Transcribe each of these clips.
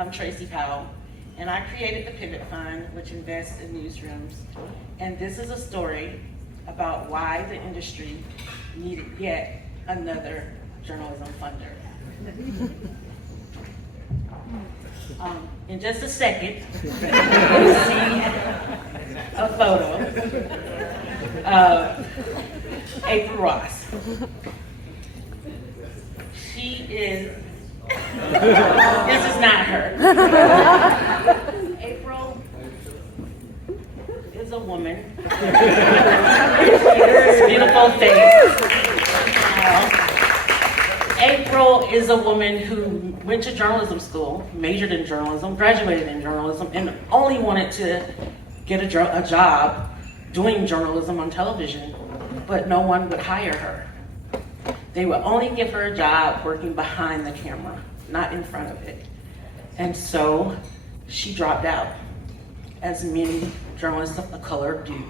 I'm Tracie Powell, and I created the Pivot Fund, which invests in newsrooms. And this is a story about why the industry needed yet another journalism funder. In just a second, you'll see a photo of April Ross. She is, this is not her. April is a woman. Beautiful face. April is a woman who went to journalism school, majored in journalism, graduated in journalism, and only wanted to get a job doing journalism on television, but no one would hire her. They would only give her a job working behind the camera, not in front of it. And so she dropped out, as many journalists of color do.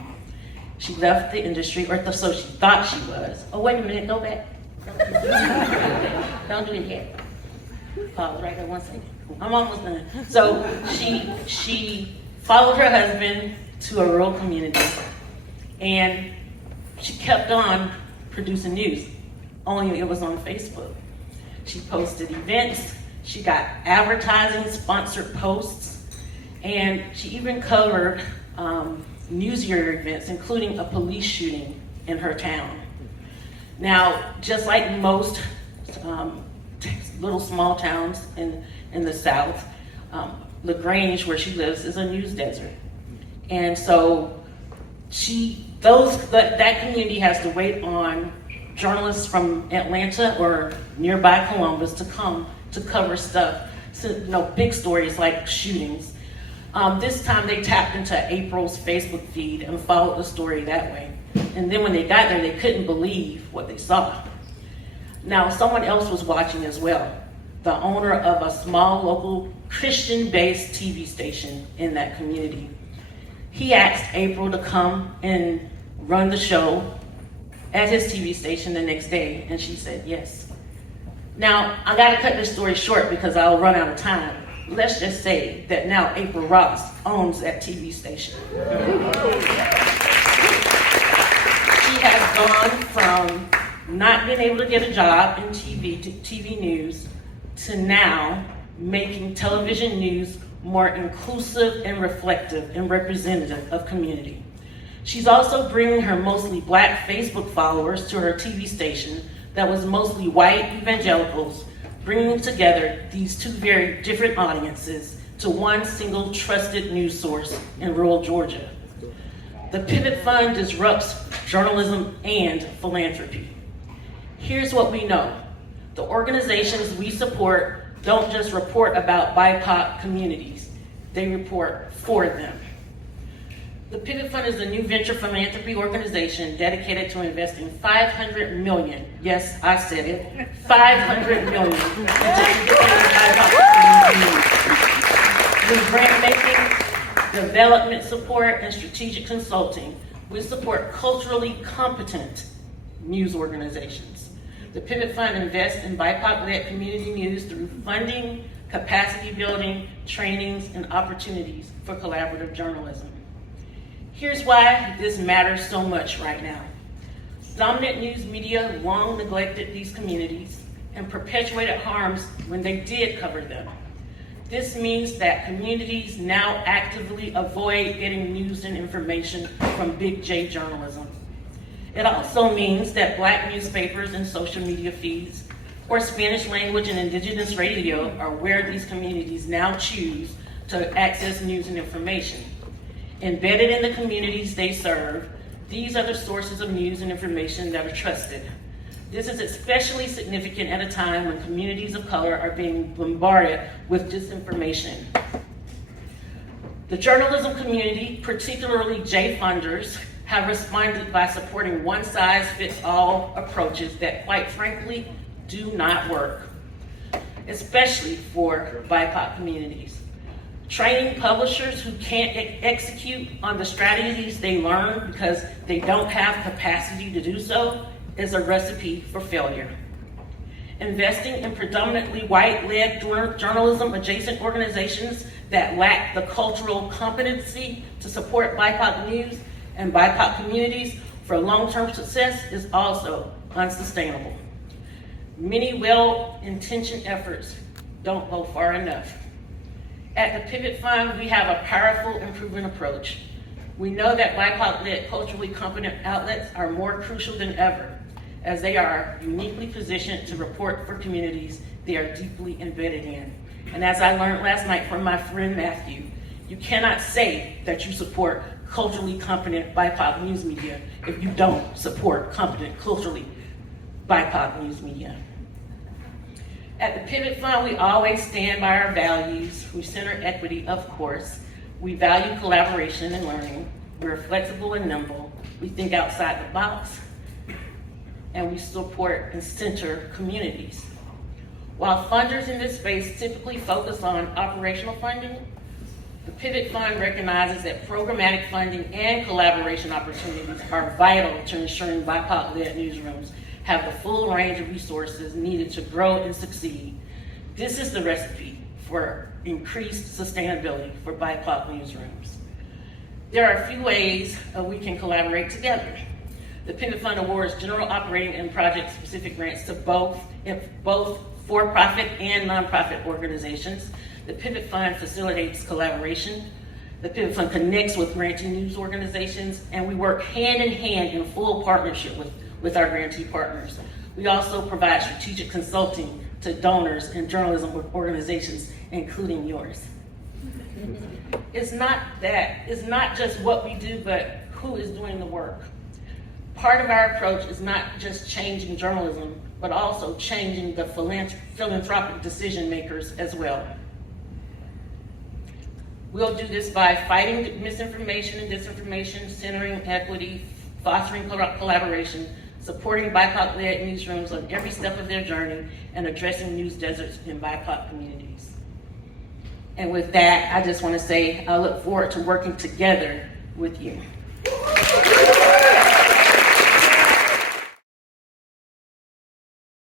She left the industry, or so she thought she was. Oh, wait a minute, go back. Don't do it yet. Pause right there 1 second. I'm almost done. So she followed her husband to a rural community, and she kept on producing news, only it was on Facebook. She posted events, she got advertising, sponsored posts, and she even covered newsyear events, including a police shooting in her town. Now, just like most little small towns in the South, LaGrange, where she lives, is a news desert. And so that community has to wait on journalists from Atlanta or nearby Columbus to come to cover stuff, so, big stories like shootings. This time they tapped into April's Facebook feed and followed the story that way. And then when they got there, they couldn't believe what they saw. Now, someone else was watching as well, the owner of a small local Christian-based TV station in that community. He asked April to come and run the show at his TV station the next day, and she said yes. Now, I gotta cut this story short because I'll run out of time. Let's just say that now April Ross owns that TV station. She has gone from not being able to get a job in TV news to now making television news more inclusive and reflective and representative of community. She's also bringing her mostly Black Facebook followers to her TV station that was mostly white evangelicals, bringing together these two very different audiences to one single trusted news source in rural Georgia. The Pivot Fund disrupts journalism and philanthropy. Here's what we know. The organizations we support don't just report about BIPOC communities, they report for them. The Pivot Fund is a new venture philanthropy organization dedicated to investing $500 million, yes, I said it, $500 million into BIPOC communities. With grant making, development support, and strategic consulting, we support culturally competent news organizations. The Pivot Fund invests in BIPOC-led community news through funding, capacity building, trainings, and opportunities for collaborative journalism. Here's why this matters so much right now. Dominant news media long neglected these communities and perpetuated harms when they did cover them. This means that communities now actively avoid getting news and information from big J journalism. It also means that Black newspapers and social media feeds or Spanish language and indigenous radio are where these communities now choose to access news and information. Embedded in the communities they serve, these are the sources of news and information that are trusted. This is especially significant at a time when communities of color are being bombarded with disinformation. The journalism community, particularly J funders, have responded by supporting one-size-fits-all approaches that, quite frankly, do not work, especially for BIPOC communities. Training publishers who can't execute on the strategies they learn because they don't have capacity to do so is a recipe for failure. investing in predominantly white-led journalism adjacent organizations that lack the cultural competency to support BIPOC news and BIPOC communities for long-term success is also unsustainable. Many well-intentioned efforts don't go far enough. At the Pivot Fund, we have a powerful and proven approach. We know that BIPOC-led culturally competent outlets are more crucial than ever, as they are uniquely positioned to report for communities they are deeply embedded in. And as I learned last night from my friend Matthew, you cannot say that you support culturally competent BIPOC news media if you don't support competent culturally BIPOC news media. At the Pivot Fund, we always stand by our values. We center equity, of course. We value collaboration and learning. We're flexible and nimble. We think outside the box. And we support and center communities. While funders in this space typically focus on operational funding, the Pivot Fund recognizes that programmatic funding and collaboration opportunities are vital to ensuring BIPOC-led newsrooms have the full range of resources needed to grow and succeed. This is the recipe for increased sustainability for BIPOC newsrooms. There are a few ways we can collaborate together. The Pivot Fund awards general operating and project-specific grants to both for-profit and nonprofit organizations. The Pivot Fund facilitates collaboration. The Pivot Fund connects with granting news organizations, and we work hand in hand in full partnership with our grantee partners. We also provide strategic consulting to donors and journalism organizations, including yours. It's not just what we do, but who is doing the work. Part of our approach is not just changing journalism, but also changing the philanthropic decision makers as well. We'll do this by fighting misinformation and disinformation, centering equity, fostering collaboration, supporting BIPOC-led newsrooms on every step of their journey, and addressing news deserts in BIPOC communities. And with that, I just want to say I look forward to working together with you.